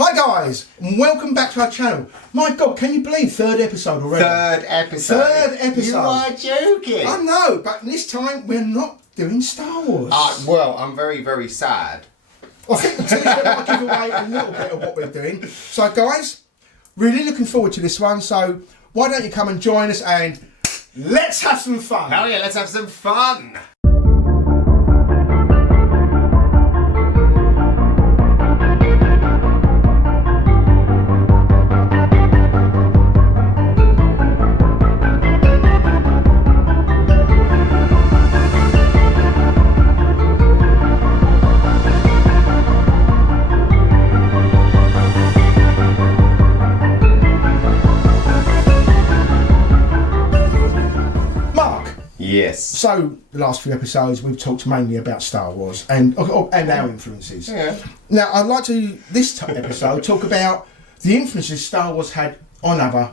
Hi guys, and welcome back to our channel. My God, can you believe third episode already? Third episode. You are joking. I know, but this time we're not doing Star Wars. Well, I'm very, very sad. I think the teaser might give away a little bit of what we're doing. So guys, really looking forward to this one. So why don't you come and join us and let's have some fun. Hell yeah, let's have some fun. Yes. So, the last few episodes we've talked mainly about Star Wars and our influences. Yeah. Now, I'd like to, this episode, talk about the influences Star Wars had on other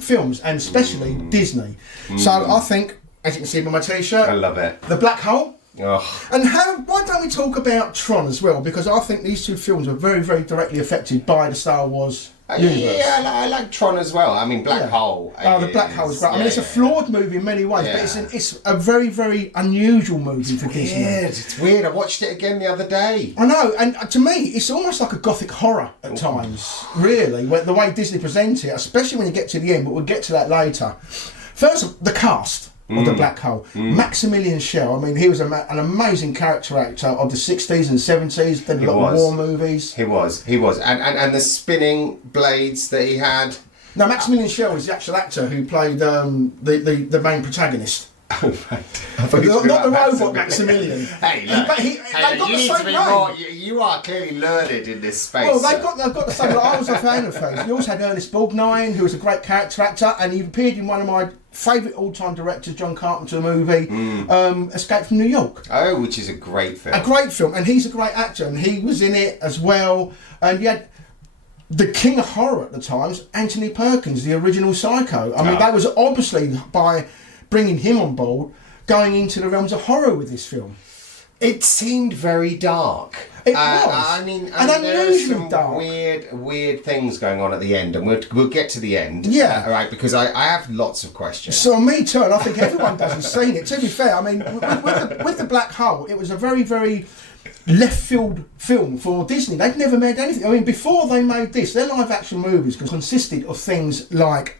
films, and especially Disney. So, I think, as you can see by my t-shirt, I love it. The Black Hole. Oh. And why don't we talk about Tron as well? Because I think these two films were very, very directly affected by the Star Wars universe. Yeah, I like Tron as well. I mean, Black Hole. Oh, the Black Hole is great. I mean, it's a flawed movie in many ways, but it's a very, very unusual movie for Disney. It's weird. I watched it again the other day. I know, and to me, it's almost like a gothic horror at times, really, the way Disney presents it, especially when you get to the end, but we'll get to that later. First, the cast of the Black Hole. Maximilian Schell, I mean, he was an amazing character actor of the 60s and 70s, did a lot of war movies. He was. And the spinning blades that he had. No, Maximilian Schell is the actual actor who played the main protagonist. Oh, right. Not the robot Maximilian. Hey, look. But they've got the same name. You are clearly learned in this space. Well, they've got the same. I was a fan of his. We also had Ernest Borgnine, who was a great character actor, and he appeared in one of my favourite all-time directors, John Carpenter movie, Escape from New York. Oh, which is a great film. A great film, and he's a great actor, and he was in it as well. And you had the king of horror at the times, Anthony Perkins, the original Psycho. I mean, that was obviously by bringing him on board, going into the realms of horror with this film. It seemed very dark. It was. I mean there are some dark, weird things going on at the end, and we'll get to the end. Yeah. Right, because I have lots of questions. So me too, and I think everyone does who's seen it. To be fair, I mean, with the Black Hole, it was a very, very left field film for Disney. They'd never made anything. I mean, before they made this, their live action movies consisted of things like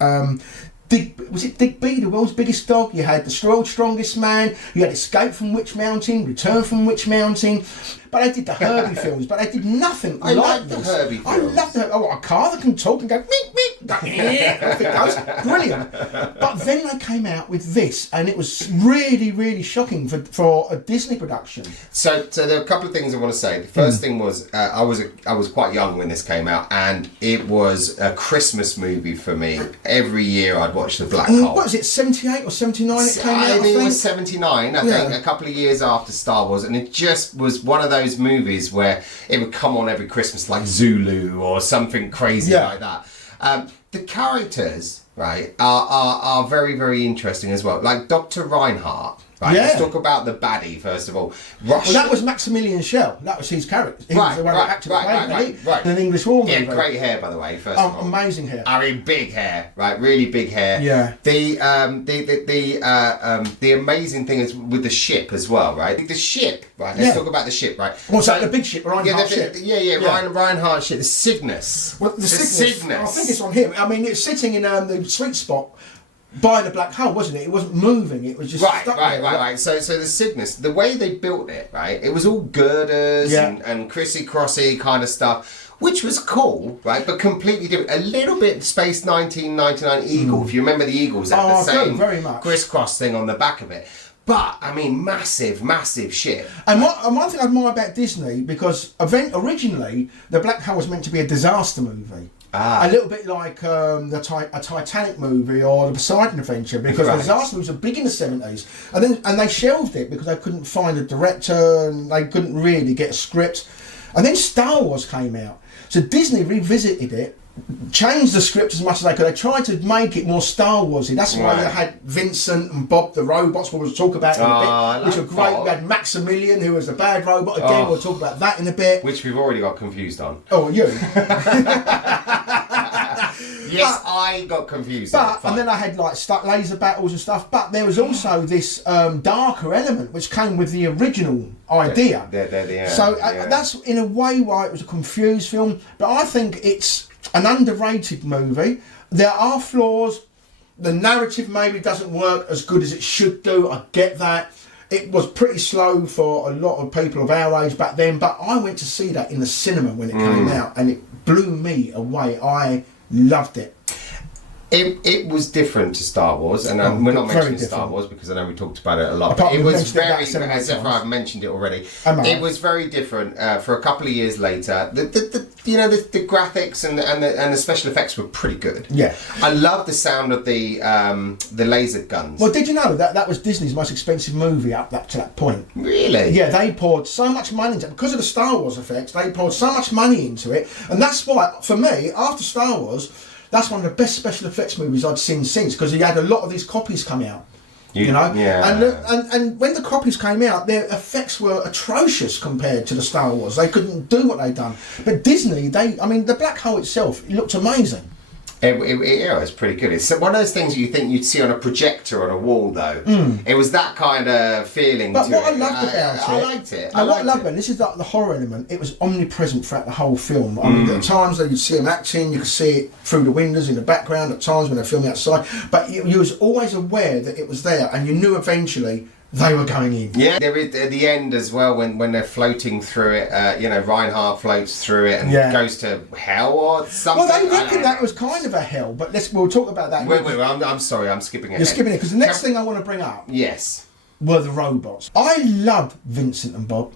Digby, the world's biggest dog. You had The World's Strongest Man. You had Escape from Witch Mountain, Return from Witch Mountain. But they did the Herbie films, but they did nothing like like this. the Herbie films. I love a car that can talk and go meek meek. Off it goes. Brilliant. But then they came out with this, and it was really, really shocking for a Disney production. So there are a couple of things I want to say. The first thing was I was quite young when this came out, and it was a Christmas movie for me. Every year I'd watch The Black Hole. What was it, 78 or 79 it came out? I think it was 79, I think, a couple of years after Star Wars, and it just was one of those movies where it would come on every Christmas, like Zulu or something crazy like that. The characters, right, are very, very interesting as well. Like Dr. Reinhardt. Right, let's talk about the baddie first of all. Well, that was Maximilian Schell. That was his character. He was the one that acted right. In an English war movie. Yeah, great hair, by the way. First of all, amazing hair. I mean, big hair, right? Really big hair. Yeah. The amazing thing is with the ship as well, right? The ship, right? Let's talk about the ship, right? What's that? The big ship, Reinhardt ship. Reinhardt ship. The Cygnus. Well, the Cygnus. I think it's on him. I mean, it's sitting in the sweet spot by the Black Hole, wasn't it? It wasn't moving. It was just stuck there. Right. So the Cygnus, the way they built it, right? It was all girders and crissy-crossy kind of stuff, which was cool, right? But completely different. A little bit Space 1999 Eagle. If you remember the Eagles, had the same very much crisscross thing on the back of it. But I mean, massive ship. And one thing I admire about Disney, because originally the Black Hole was meant to be a disaster movie. A little bit like a Titanic movie or the Poseidon Adventure, because the disaster movies were big in the 70s, and they shelved it because they couldn't find a director and they couldn't really get a script. And then Star Wars came out, so Disney revisited it changed the script as much as they could. They tried to make it more Star Warsy. That's why they had Vincent and Bob the robots, we'll talk about in a bit, which are great. We had Maximilian, who was the bad robot. Again, we'll talk about that in a bit. Which we've already got confused on. Oh, you? Yes, I got confused. And then I had like laser battles and stuff. But there was also this darker element which came with the original idea. That's in a way why it was a confused film. But I think it's an underrated movie. There are flaws. The narrative maybe doesn't work as good as it should do. I get that. It was pretty slow for a lot of people of our age back then. But I went to see that in the cinema when it came out, and it blew me away. I loved it. It was different to Star Wars, and we're not mentioning Star Wars because I know we talked about it a lot. But it was very, as if I've mentioned it already. It was very different. For a couple of years later, the graphics and the special effects were pretty good. Yeah, I love the sound of the laser guns. Well, did you know that was Disney's most expensive movie up to that point? Really? Yeah, they poured so much money into it because of the Star Wars effects. They poured so much money into it, and that's why, for me, after Star Wars, that's one of the best special effects movies I'd seen since, because he had a lot of these copies come out. You know? Yeah. And when the copies came out, their effects were atrocious compared to the Star Wars. They couldn't do what they'd done. But Disney, the black hole itself, it looked amazing. It was pretty good. It's one of those things you think you'd see on a projector on a wall, though. It was that kind of feeling. But what I loved about it, I liked it. What I loved about it, this is like the horror element. It was omnipresent throughout the whole film. I mean, at times you'd see them acting, you could see it through the windows in the background. At times when they're filming outside, but you was always aware that it was there, and you knew eventually they were going in. Yeah, there is at the end as well when they're floating through it. Reinhardt floats through it and goes to hell or something. Well, they reckon that was kind of a hell, but we'll talk about that. Wait, I'm sorry, I'm skipping it. You're skipping it because the next thing I want to bring up, were the robots. I loved Vincent and Bob.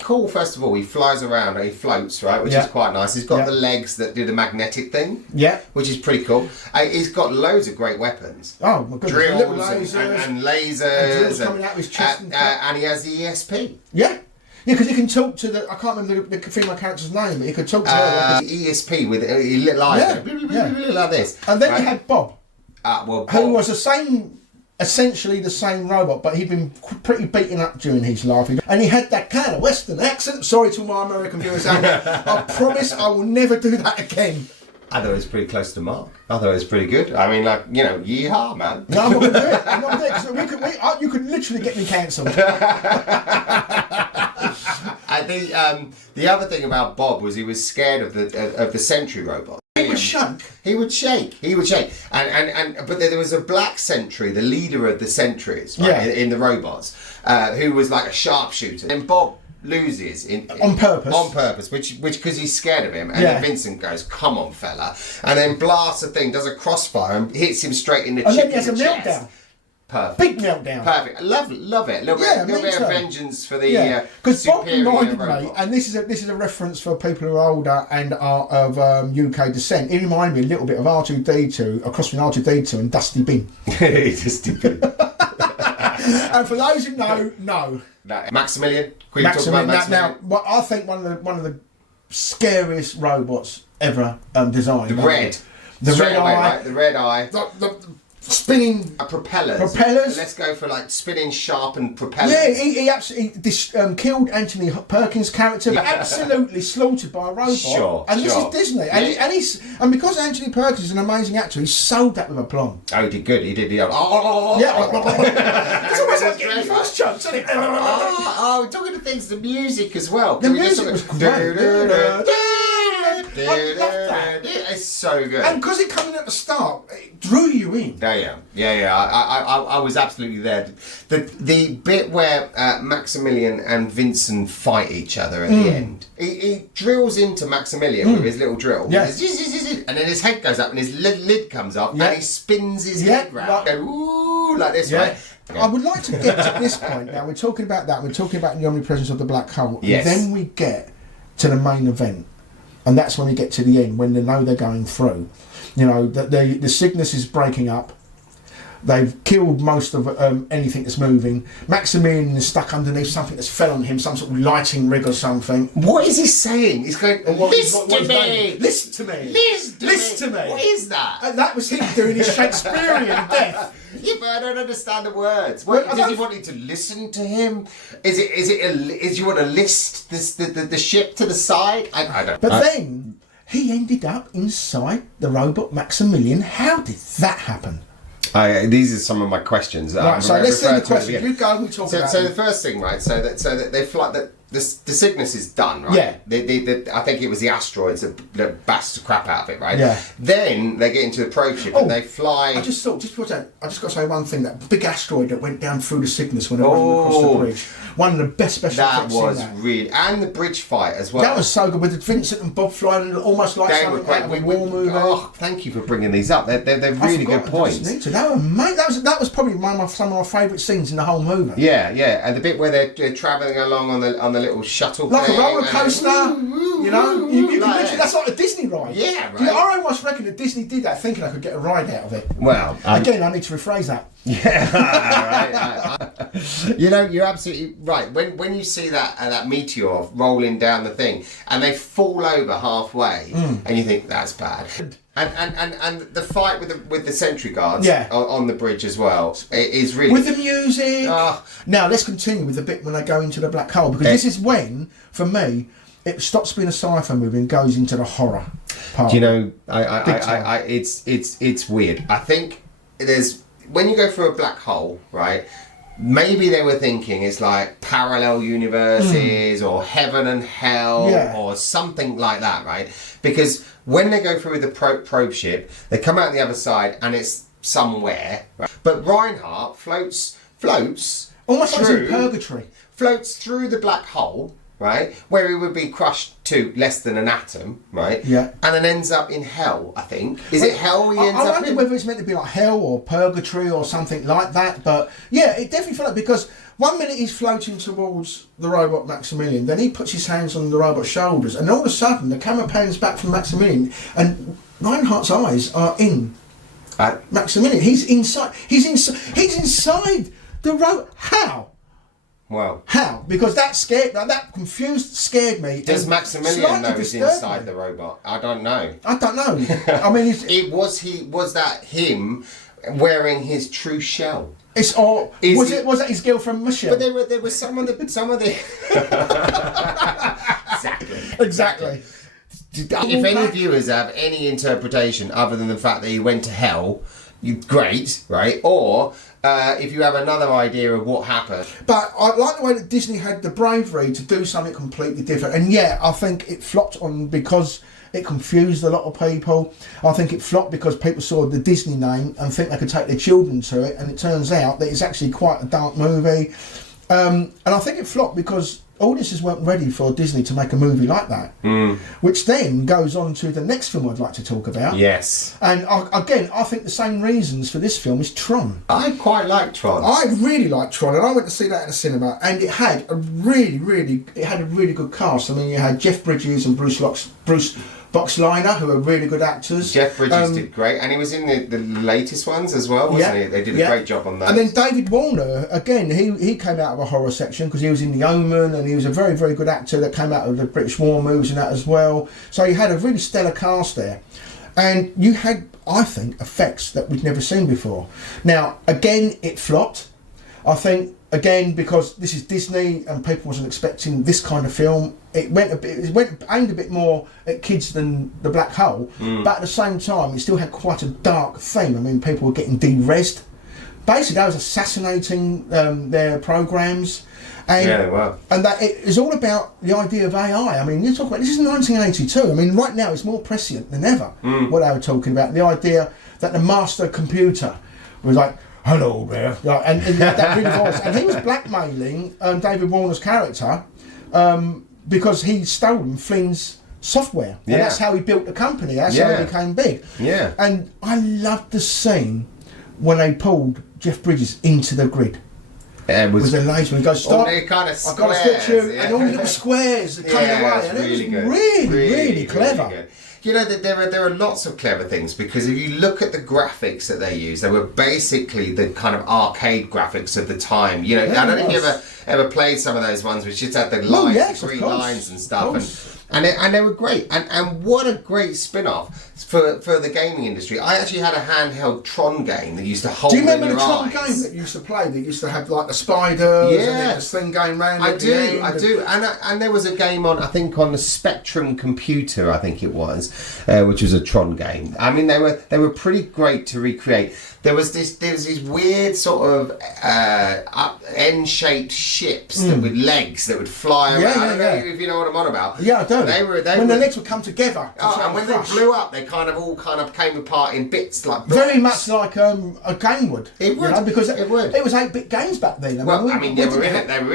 Cool. First of all, he flies around and he floats, right, which is quite nice. He's got the legs that do the magnetic thing, which is pretty cool. He's got loads of great weapons. Oh my goodness! Drills lasers, and lasers, drills coming out of his chest, and he has the ESP. Yeah, because he can talk to I can't remember the female character's name, but he could talk to her. ESP with he lit live like this. And then you had Bob, Bob, who was essentially the same robot, but he'd been pretty beaten up during his life, and he had that kind of Western accent. Sorry to my American viewers out there. I promise I will never do that again. I thought it was pretty close to Mark. I thought it was pretty good. I mean, yeehaw, man. No, I'm not going to do it. I'm not going to do it, because you could literally get me cancelled. I think the other thing about Bob was he was scared of the sentry robot. He would shake. He would shake. But there was a black sentry, the leader of the sentries, right, in the robots, who was like a sharpshooter. And Bob loses on purpose, which because he's scared of him. And then Vincent goes, "Come on, fella," and then blasts a thing, does a crossfire, and hits him straight in the chest. And then he has a meltdown. Perfect. Big meltdown. Perfect. Love it. A little bit of vengeance for the because Bob reminded robot. me, and this is a reference for people who are older and are of UK descent. It reminded me a little bit of R2D2, a cross between R2D2 and Dusty Bin. Dusty Bin. And for those who know, no. Maximilian. Can we talk about Maximilian? Now, I think one of the scariest robots ever designed. The red eye. Right? The red eye. The spinning propellers. Let's go for spinning sharpened propellers. Yeah, he absolutely killed Anthony Perkins' character, absolutely slaughtered by a robot. Sure, and this is Disney, and because Anthony Perkins is an amazing actor, he sold that with aplomb. Oh, he did good. He did. It's almost like getting first chunks, isn't it? We're talking to things, the music as well. The music was great. I love that. It's so good. And because it came in at the start, it drew you in. Yeah. I was absolutely there. The bit where Maximilian and Vincent fight each other at the end, he drills into Maximilian with his little drill. Yeah. And then his head goes up and his lid comes up and he spins his head round. Like this, right? Yeah. I would like to get to this point now. We're talking about that. We're talking about the omnipresence of the black hole. Yes. And then we get to the main event. And that's when we get to the end, when they know they're going through. You know, that the Cygnus is breaking up. They've killed most of anything that's moving. Maximilian is stuck underneath something that's fell on him, some sort of lighting rig or something. What is he saying? He's going, listen to me! Listen to me! Listen to me! What is that? And that was him doing his Shakespearean death. Yeah, but I don't understand the words. Does he want you to listen to him? Is you want to list the ship to the side? I don't. But then he ended up inside the robot Maximilian. How did that happen? These are some of my questions. Right, so let's see the questions. You go and we talk about So the first thing, right? So that they fly. The Cygnus is done, right? Yeah. I think it was the asteroids that bashed the crap out of it, right? Yeah. Then they get into the probe ship and they fly. I just got to say one thing. That big asteroid that went down through the Cygnus when it went across the bridge. One of the best special effects in that. That was really, and the bridge fight as well. That was so good with Vincent and Bob flying almost like something out of a war movie. Oh, thank you for bringing these up. They're really good points. They were amazing. That was probably some of my favourite scenes in the whole movie. Yeah, and the bit where they're travelling along on the little shuttle, like a roller coaster. You know, you can literally, that's like a Disney ride. Yeah, right. I almost reckon that Disney did that thinking I could get a ride out of it. Well, again, I need to rephrase that. Yeah, right. You know, you're absolutely right. When you see that meteor rolling down the thing and they fall over halfway, and you think that's bad. And the fight with the sentry guards on the bridge as well is really with the music. Now let's continue with the bit when they go into the black hole, because this is when, for me, it stops being a sci-fi movie and goes into the horror part. Do you know, it's weird. I think when you go through a black hole, right? Maybe they were thinking it's like parallel universes or heaven and hell or something like that, right? Because when they go through the probe ship, they come out the other side and it's somewhere. Right? But Reinhardt floats almost through, like purgatory. Floats through the black hole, right? Where he would be crushed to less than an atom, right? Yeah. And then ends up in hell, I think. Is it hell he ends up in? I wonder whether it's meant to be like hell or purgatory or something like that. But yeah, it definitely felt like, because one minute he's floating towards the robot Maximilian, then he puts his hands on the robot's shoulders, and all of a sudden the camera pans back from Maximilian, and Reinhardt's eyes are in Maximilian. He's inside. He's inside the robot. How? Well, how? Because that scared me. Does Maximilian know he's inside the robot? I don't know. I mean, was that him wearing his true shell? Was that his girlfriend Michelle? But there was some of the exactly. If any viewers have any interpretation other than the fact that he went to hell, great, right? Or if you have another idea of what happened. But I like the way that Disney had the bravery to do something completely different. And yeah, I think it flopped on because it confused a lot of people. I think it flopped because people saw the Disney name and think they could take their children to it. And it turns out that it's actually quite a dark movie. And I think it flopped because audiences weren't ready for Disney to make a movie like that, which then goes on to the next film I'd like to talk about. Yes. And again, I think the same reasons for this film is Tron. I quite like Tron. I really like Tron, and I went to see that in the cinema, and it had a really good cast. I mean, you had Jeff Bridges and Bruce Boxleitner, who are really good actors. Jeff Bridges did great, and he was in the latest ones as well, wasn't he? They did a great job on that. And then David Warner, again, he came out of a horror section because he was in The Omen, and he was a very, very good actor that came out of the British war movies and that as well. So you had a really stellar cast there. And you had, I think, effects that we'd never seen before. Now, again, it flopped. I think, again, because this is Disney and people wasn't expecting this kind of film. It went aimed a bit more at kids than The Black Hole, but at the same time, it still had quite a dark theme. I mean, people were getting de-resed. Basically, they was assassinating their programs. And, and that it is all about the idea of AI. I mean, you talk about this is 1982. I mean, right now it's more prescient than ever. What they were talking about, the idea that the master computer was like, "Hello there," and that really voice. And he was blackmailing David Warner's character because he'd stolen Flynn's software, and that's how he built the company. That's how he became big. Yeah. And I loved the scene when they pulled Jeff Bridges into the grid. It was a laser. He goes, "Stop! I've got to stitch you," and all the little squares that came away, and it was really clever. Good. there are lots of clever things, because if you look at the graphics that they use, they were basically the kind of arcade graphics of the time. I don't know if you ever played some of those ones which just had the lines, the green lines and stuff, and they were great. And what a great spin-off for the gaming industry. I actually had a handheld Tron game that used to hold. Do you remember in the your Tron eyes. game that you used to play? That used to have like the spiders and then this thing going round. I do. And there was a game on the Spectrum computer, I think it was, which was a Tron game. I mean, they were pretty great to recreate. There was these weird sort of N-shaped ships with legs that would fly around. I don't know if you know what I'm on about. Yeah, I do. When the legs would come together. And when they blew up, they kind of came apart in bits like blocks. Very much like a game would. It would. Because it would. It was 8-bit games back then. They were in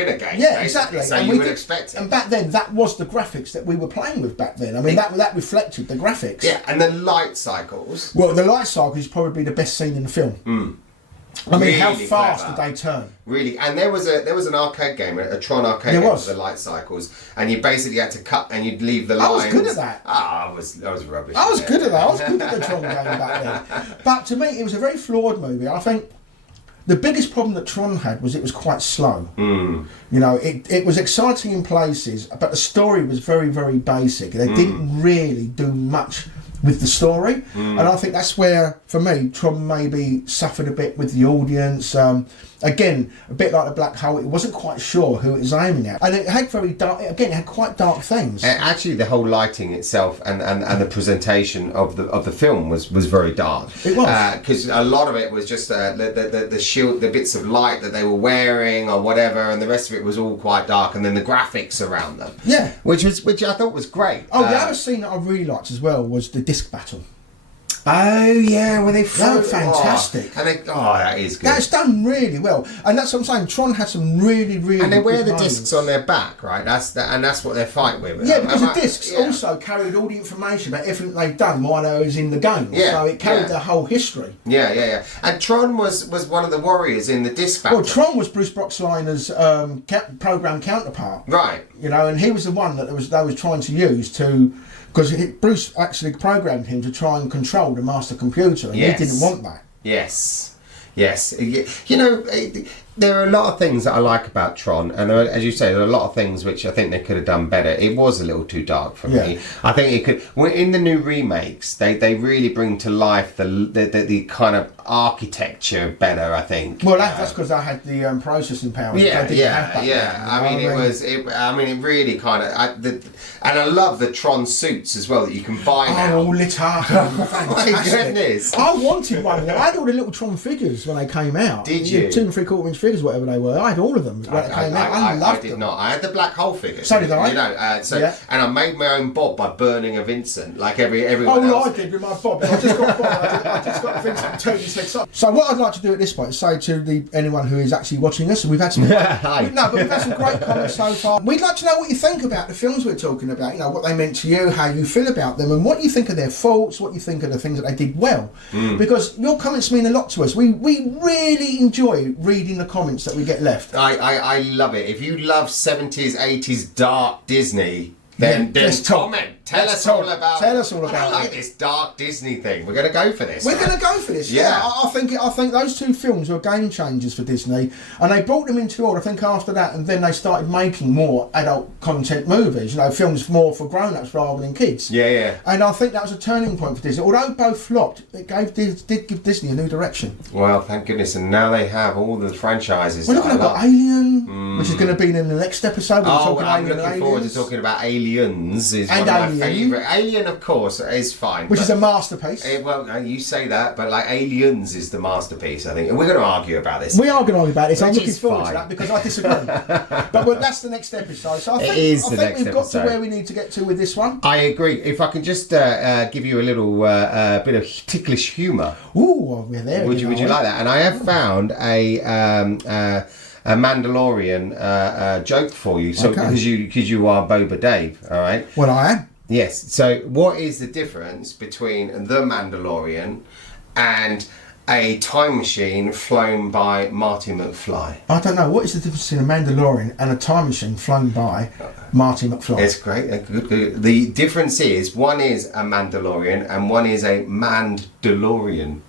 a game. Yeah, exactly. So and you would expect it. And back then, that was the graphics that we were playing with back then. I mean, that reflected the graphics. Yeah, and the light cycles. Well, the light cycle is probably the best scene in the film. I mean, really how fast clever. did they turn? Really, and there was an arcade game, a Tron arcade game with the light cycles, and you basically had to cut and you'd leave the lines. I was good at that. I was rubbish. I was good at that. I was good at the Tron game back then. But to me, it was a very flawed movie. I think the biggest problem that Tron had was it was quite slow. It was exciting in places, but the story was very, very basic. They didn't really do much with the story, and I think that's where, for me, Tron maybe suffered a bit with the audience. Again, a bit like the Black Hole, it wasn't quite sure who it was aiming at, and it had very dark. Again, it had quite dark themes. Actually, the whole lighting itself and the presentation of the film was very dark. It was, because a lot of it was just the shield, the bits of light that they were wearing or whatever, and the rest of it was all quite dark, and then the graphics around them. Yeah, which I thought was great. Oh, the other scene that I really liked as well was the disc battle. Oh yeah, when they were fantastic. That is good. That's done really well, and that's what I'm saying. Tron had some really. And they wear the moments. discs on their back, right? That's what they fight with. Yeah, because the discs also carried all the information about everything they'd done while they was in the game. Yeah, so it carried their whole history. Yeah. And Tron was one of the warriors in the disc battle. Well, Tron was Bruce Boxleiner's program counterpart. Right. And he was the one that they was trying to use to. Because Bruce actually programmed him to try and control the master computer, and he didn't want that. Yes. There are a lot of things that I like about Tron, and as you say, there are a lot of things which I think they could have done better. It was a little too dark for me. I think it could. In the new remakes, they really bring to life the kind of architecture better. I think. Well, that's because I had the processing power. Yeah. I mean, it really kind of. And I love the Tron suits as well that you can buy now. Oh, lit up! Fantastic. My goodness! I wanted one. I had all the little Tron figures when they came out. Did you? 2 3/4 inch figures, whatever they were. I had all of them when it came out. I loved them. I did not. I had the black hole figures. So did I. And I made my own Bob by burning a Vincent, like everyone else. else. I did with my Bob. I just got Bob. I just got Vincent turning his head up. So what I'd like to do at this point is say to anyone who is actually watching us, we've had some. We've had some great comments so far. We'd like to know what you think about the films we're talking about. What they meant to you, how you feel about them, and what you think of their faults, what you think of the things that they did well. Because your comments mean a lot to us. We really enjoy reading the comments that we get left. I love it. If you love 70s, 80s dark Disney, then comment. Tell us all about it. I like this dark Disney thing. We're going to go for this. We're going to go for this. Yeah. I think those two films were game changers for Disney, and they brought them into order. I think after that, and then they started making more adult content movies. Films more for grown-ups rather than kids. Yeah. And I think that was a turning point for Disney. Although both flopped, it did give Disney a new direction. Well, thank goodness. And now they have all the franchises. Well, look, they've got Alien, which is going to be in the next episode. I'm looking forward to talking about Aliens. Favourite. Alien, of course, is fine. Which is a masterpiece. Well, you say that, but Aliens is the masterpiece, I think. And we're going to argue about this. We are going to argue about this. I'm looking forward to that because I disagree. but that's the next episode. So I think we've got to where we need to get to with this one. I agree. If I can just give you a little bit of ticklish humour. Ooh, we're there. Would you like that? And I have found a Mandalorian joke for you, so because you are Boba Dave, all right? Well, I am. Yes. So, what is the difference between the Mandalorian and a time machine flown by Marty McFly. I don't know. What is the difference between a Mandalorian and a time machine flown by Marty McFly? It's great. Good. The difference is one is a Mandalorian and one is a Mandalorian.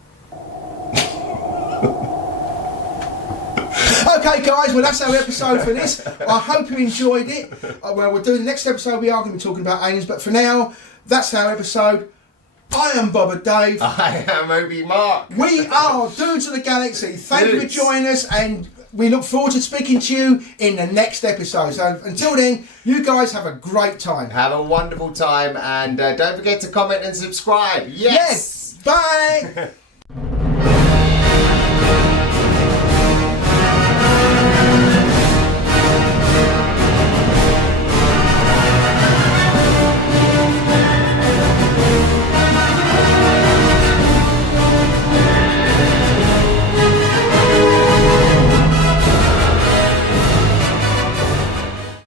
Okay, guys, well, that's our episode for this. I hope you enjoyed it. Well, we're doing the next episode. We are going to be talking about aliens, but for now, that's our episode. I am Bob and Dave. I am Obi Mark. We are Dudes of the Galaxy. Thank you for joining us, and we look forward to speaking to you in the next episode. So until then, you guys have a great time. Have a wonderful time, and don't forget to comment and subscribe. Yes! Bye!